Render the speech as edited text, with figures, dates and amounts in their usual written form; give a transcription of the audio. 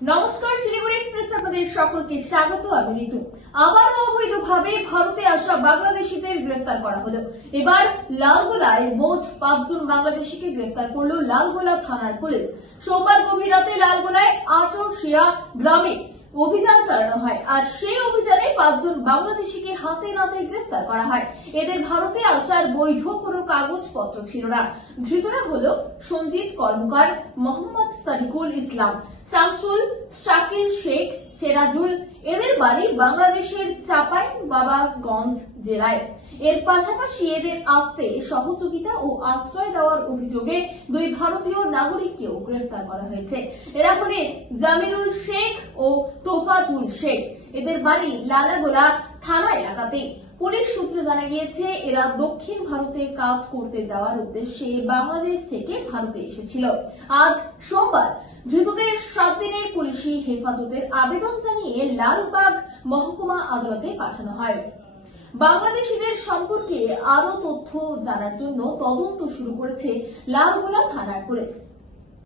নমস্কার, শিলিগুড়ি এক্সপ্রেস আপনাদের সকলকে স্বাগত। আমি ঋতু। আবারও অবৈধভাবে ভারতে আসা বাংলাদেশিদের গ্রেফতার করা হলো। এবার লালগোলায় মোট 5 জন বাংলাদেশিকে গ্রেফতার করল লালগোলা থানার পুলিশ। সোমবার গভীর রাতে লালগোলায় আটরশিয়া গ্রামে অভিযান চালানো হয়, আর সেই অভিযানে 5 জন বাংলাদেশিকে হাতে নাতে গ্রেফতার করা হয়। এদের ভারতে আসার বৈধ কোনো কাগজপত্র ছিল না। ধৃতরা হলো সঞ্জিত কর্মকার, মোহাম্মদ সাদিকুল ইসলাম, শামসুল, শাকিল শেখ, সেরাজুল। এদের বাড়ি বাংলাদেশের চাঁপাইনবাবগঞ্জ জেলায়। এর পাশাপাশি এদের আসতে সহযোগিতা ও আশ্রয় দেওয়ার অভিযোগে 2 ভারতীয় নাগরিককেও গ্রেফতার করা হয়েছে। এরা হলেন জামিরুল শেখ ও তোফাজুল শেখ। এদের বাড়ি লালাগোলা থানা এলাকাতে। পুলিশ সূত্রে জানা গিয়েছে, এরা দক্ষিণ ভারতে কাজ করতে যাওয়ার উদ্দেশ্যে বাংলাদেশ থেকে ভারতে এসেছিল। আজ সোমবার ধৃতদের 7 দিনের পুলিশি হেফাজতের আবেদন জানিয়ে লালবাগ মহকুমা আদালতে পাঠানো হয়। বাংলাদেশিদের সম্পর্কে আরো তথ্য জানার জন্য তদন্ত শুরু করেছে লালগোলা থানার পুলিশ।